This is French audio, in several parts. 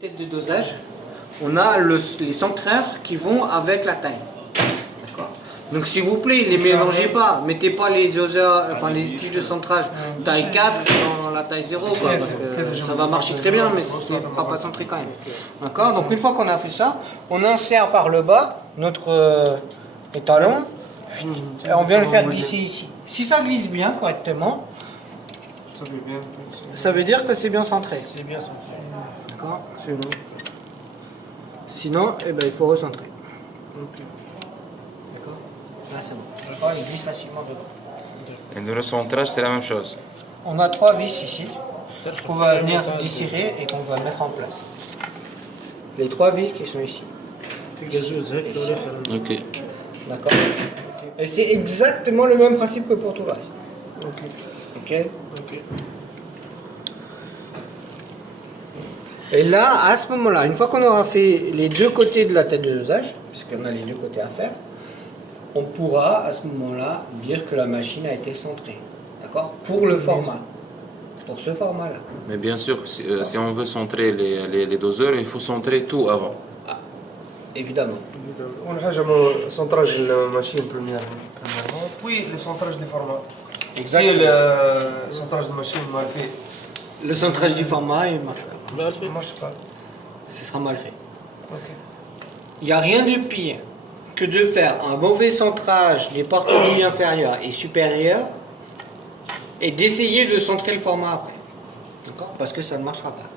Tête de dosage, on a les centraires qui vont avec la taille. D'accord. Donc s'il vous plaît, les mélangez pas, mettez pas les doseurs, enfin les tiges de centrage taille 4 dans la taille 0, quoi, parce que ça va marcher très bien, mais ça ne fera pas centrer quand même. D'accord. Donc une fois qu'on a fait ça, on insère par le bas notre étalon et on vient le faire glisser ici. Si ça glisse bien correctement, ça veut dire que c'est bien centré. C'est bien centré. D'accord. Sinon, eh ben, il faut recentrer. D'accord. Là, c'est bon. Il glisse facilement dedans. Et le recentrage, c'est la même chose. On a 3 vis ici qu'on va venir desserrer et qu'on va mettre en place. Les 3 vis qui sont ici. Ok. D'accord. Et c'est exactement le même principe que pour tout le reste. Ok. Et là, à ce moment-là, une fois qu'on aura fait les deux côtés de la tête de dosage, puisqu'on a les deux côtés à faire, on pourra à ce moment-là dire que la machine a été centrée. D'accord. Pour le format. Pour ce format-là. Mais bien sûr, si on veut centrer les doseurs, il faut centrer tout avant. Ah, évidemment. أول حاجة centrage الماشين premièrement, puis le centrage du format. Si le centrage de machine mal fait, Le centrage du format, il marche pas. ça marche pas. Ce sera mal fait. Ok. Il n'y a rien de pire que de faire un mauvais centrage des porte-lignes inférieures et supérieures et d'essayer de centrer le format après. D'accord. Parce que ça ne marchera pas.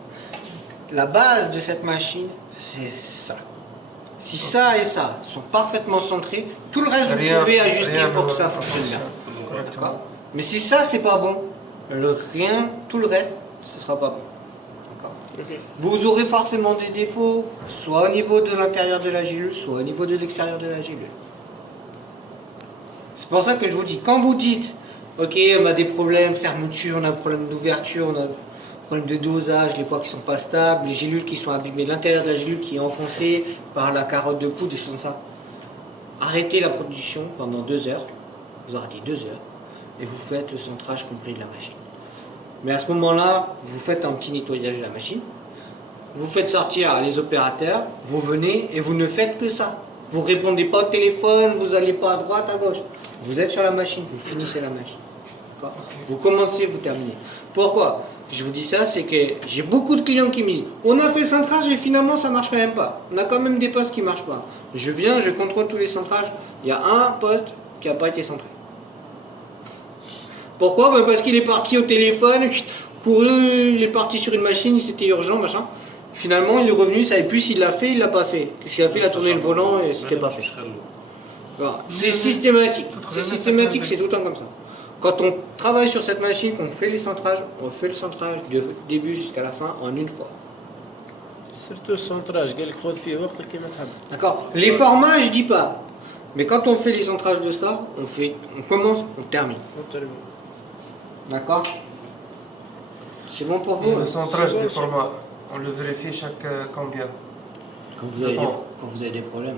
La base de cette machine, c'est ça. Si ça et ça sont parfaitement centrés, tout le reste vous pouvez ajuster pour que ça fonctionne bien. D'accord. Mais si ça c'est pas bon, tout le reste, ce sera pas bon. D'accord. Vous aurez forcément des défauts, soit au niveau de l'intérieur de la gélule, soit au niveau de l'extérieur de la gélule. C'est pour ça que je vous dis, quand vous dites, ok, on a des problèmes de fermeture, on a un problème d'ouverture, on a un problème de dosage, les poids qui sont pas stables, les gélules qui sont abîmées, l'intérieur de la gélule qui est enfoncé par la carotte de poudre, des choses comme ça. Arrêtez la production pendant 2 heures, vous arrêtez 2 heures, et vous faites le centrage complet de la machine. Mais à ce moment-là, vous faites un petit nettoyage de la machine, vous faites sortir les opérateurs, vous venez et vous ne faites que ça. Vous ne répondez pas au téléphone, vous n'allez pas à droite, à gauche. Vous êtes sur la machine, vous finissez la machine. Vous commencez, vous terminez. Pourquoi je vous dis ça? C'est que j'ai beaucoup de clients qui me disent on a fait le centrage et finalement ça ne marche quand même pas. On a quand même des postes qui ne marchent pas. Je viens, je contrôle tous les centrages. Il y a un poste qui n'a pas été centré. Pourquoi? Ben parce qu'il est parti au téléphone, couru, il est parti sur une machine, c'était urgent, machin. Finalement, il est revenu, il ne savait plus s'il l'a fait, il ne l'a pas fait. Qu'est-ce qu'il a fait? Il a tourné le volant et c'était pas fait. Voilà. C'est systématique. C'est systématique, c'est tout le temps comme ça. Quand on travaille sur cette machine, qu'on fait les centrages, on fait le centrage du début jusqu'à la fin en une fois. Surtout centrage, D'accord. Les formats, je dis pas. Mais quand on fait les centrages de ça, on commence, on termine. D'accord. C'est bon pour vous? Le centrage du format, on le vérifie chaque combien? Quand vous avez des problèmes.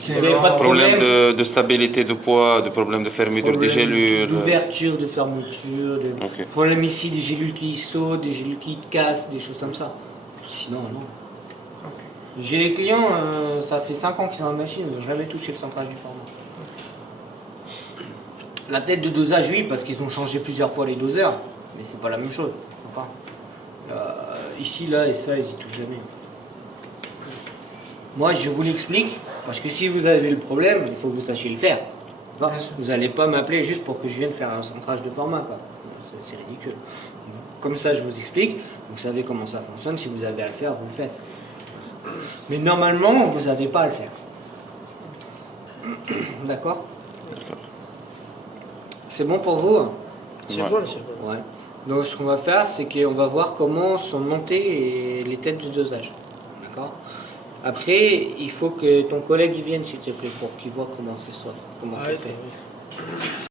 Si vous n'avez pas de problème de stabilité de poids, de problème de fermeture des gélules. D'ouverture, de fermeture, problème ici, des gélules qui sautent, des gélules qui cassent, des choses comme ça. Sinon, non. J'ai les clients, ça fait 5 ans qu'ils sont dans la machine, ils n'ont jamais touché le centrage du format. La tête de dosage, oui, parce qu'ils ont changé plusieurs fois les doseurs, mais c'est pas la même chose. Ici, là et ça, ils y touchent jamais. Moi, je vous l'explique, parce que si vous avez le problème, il faut que vous sachiez le faire. Vous n'allez pas m'appeler juste pour que je vienne faire un centrage de format. C'est ridicule. Comme ça, je vous explique, vous savez comment ça fonctionne. Si vous avez à le faire, vous le faites. Mais normalement, vous n'avez pas à le faire. D'accord? C'est bon pour vous? C'est bon, c'est bon. Ouais. Donc, ce qu'on va faire, c'est qu'on va voir comment sont montées les têtes de dosage. D'accord? Après, il faut que ton collègue y vienne, s'il te plaît, pour qu'il voit comment c'est fait.